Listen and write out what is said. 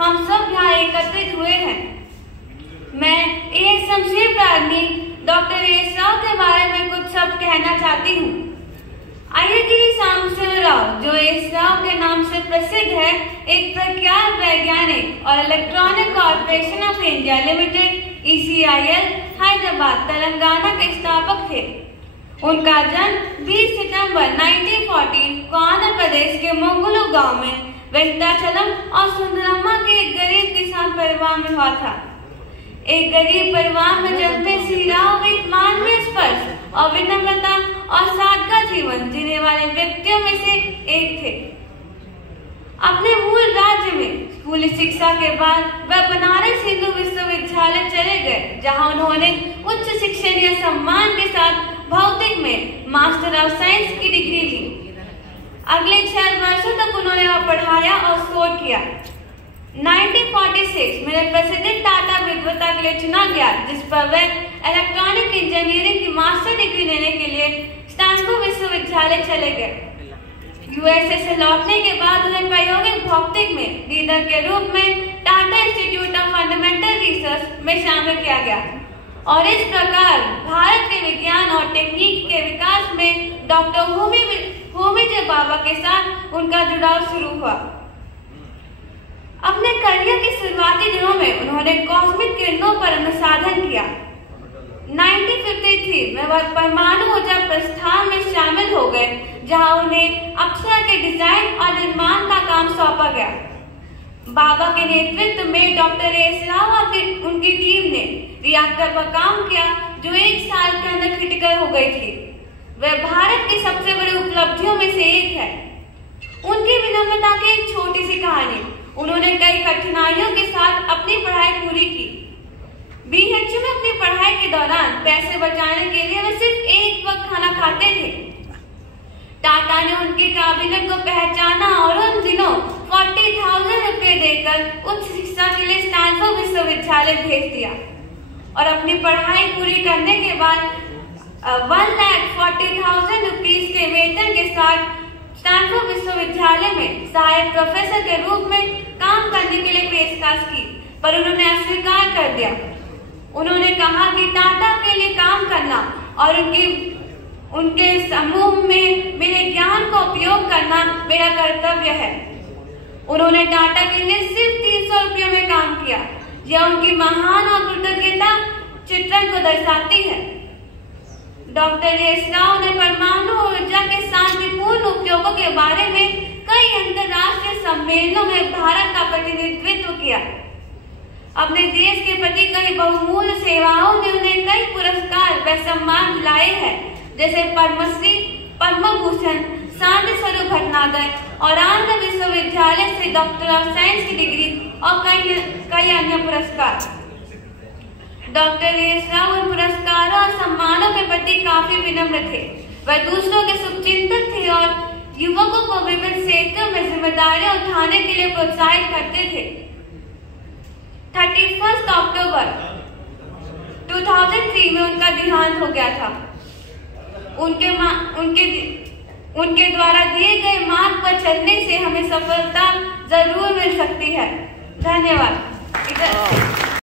हम सब यहाँ एकत्रित हुए हैं। मैं ए शमशेर प्राज्ञी डॉक्टर एस राव के बारे में कुछ शब्द कहना चाहती हूँ। आईआईटी शमशेर राव, जो एस राव के नाम से प्रसिद्ध है, एक प्रख्यात वैज्ञानिक और electronic corporation of India limited ECIL Hyderabad Telangana के स्थापक थे। उनका जन्म 20 सितंबर 1940 को आंध्र प्रदेश के मंगलू गांव में वेंकटाचलम और सुंदरम्मा के एक गरीब किसान परिवार में हुआ था। एक गरीब परिवार में जन्मे श्री राव एक मानवीय स्पर्श और विनम्रता और सादगा जीवन जीने वाले व्यक्तियों में से एक थे। अपने मूल राज्य में स्कूली शिक्षा के बाद वह बनारस हिंदू विश्वविद्यालय चले गए, जहां उन्होंने उच्च शिक्षण या सम्मान के साथ भौतिक में मास्टर ऑफ साइंस की डिग्री ली। अगले 6 वर्षों तक उन्होंने वह पढ़ाया और शोध किया। 1946 में प्रसिद्ध टाटा विद्वता के लिए चुना गया, जिस पर वह इलेक्ट्रॉनिक इंजीनियरिंग की मास्टर डिग्री लेने के लिए स्टैनफोर्ड विश्वविद्यालय चले गए। यूएसए से लौटने के बाद उन्हें प्रायोगिक भौतिक में लीडर के रूप में Tata institute of fundamental research में शामिल किया गया और इस प्रकार भारत के विज्ञान और टेक्निक के विकास में डॉक्टर होमी जे बाबा के साथ उनका जुड़ाव शुरू हुआ। अपने करियर के शुरुआती दिनों में उन्होंने कॉस्मिक किरणों पर अनुसंधान किया। 1953 में वह परमाणु ऊर्जा प्रस्थान में शामिल हो गए, जहां उन्हें अप्सरा के डिजाइन और निर्माण का काम सौंपा गया। बाबा के नेतृत्व में डॉक्टर एस राव और उनकी टीम ने रिएक्टर पर काम किया, जो 1 साल के अंदर क्रिटिकल हो गई थी। वह भारत की सबसे बड़ी उपलब्धियों में से एक है। उनकी विनम्रता की एक छोटी सी कहानी। उन्होंने कई कठिनाइयों के साथ अपनी पढ़ाई पूरी की। BHU में अपनी पढ़ाई के दौरान पैसे बचाने के लिए वे सिर्फ एक वक्त खाना खाते थे। टाटा ने उनकी काबिलियत को पहचाना और उन दिनों 40,000 रुपए देकर उच्च शिक्षा के लिए स्टैनफोर्ड विश्वविद्यालय भेज दिया और अपनी पढ़ाई पूरी करने के बाद 1,40,000 रुपीज के वेतन के साथ स्टैनफोर्ड विश्वविद्यालय में सहायक प्रोफेसर के रूप में काम करने के लिए पेशकश की, पर उन्होंने अस्वीकार कर दिया। उन्होंने कहा कि टाटा के लिए काम करना और उनके समूह में मेरे ज्ञान का उपयोग करना मेरा कर्तव्य है। उन्होंने टाटा के लिए सिर्फ 300 रुपयों में काम किया। यह उनकी महान और कृतज्ञता चित्रण को दर्शाती है। डॉक्टर एस राव ने परमाणु ऊर्जा के शांतिपूर्ण उपयोगों के बारे में कई अंतर्राष्ट्रीय सम्मेलनों में भारत का प्रतिनिधित्व किया। अपने देश के प्रति कई बहुमूल्य सेवाओं ने उन्हें कई पुरस्कार व सम्मान दिलाए हैं, जैसे पद्मश्री, पद्म भूषण, शांति स्वरूप भटनागर और आंध्र विश्वविद्यालय से डॉक्टर ऑफ साइंस की डिग्री और कई अन्य पुरस्कार। डॉक्टर एस राव उन पुरस्कारों और सम्मानों के प्रति काफी विनम्र थे। वह दूसरों के शुभचिंतक थे और युवकों को विभिन्न क्षेत्रों में जिम्मेदारियां उठाने के लिए प्रोत्साहित करते थे। 31 अक्टूबर 2003 में उनका देहांत हो गया था। उनके द्वारा दिए गए मार्ग पर चलने से हमें सफलता जरूर मिल सकती है। धन्यवाद।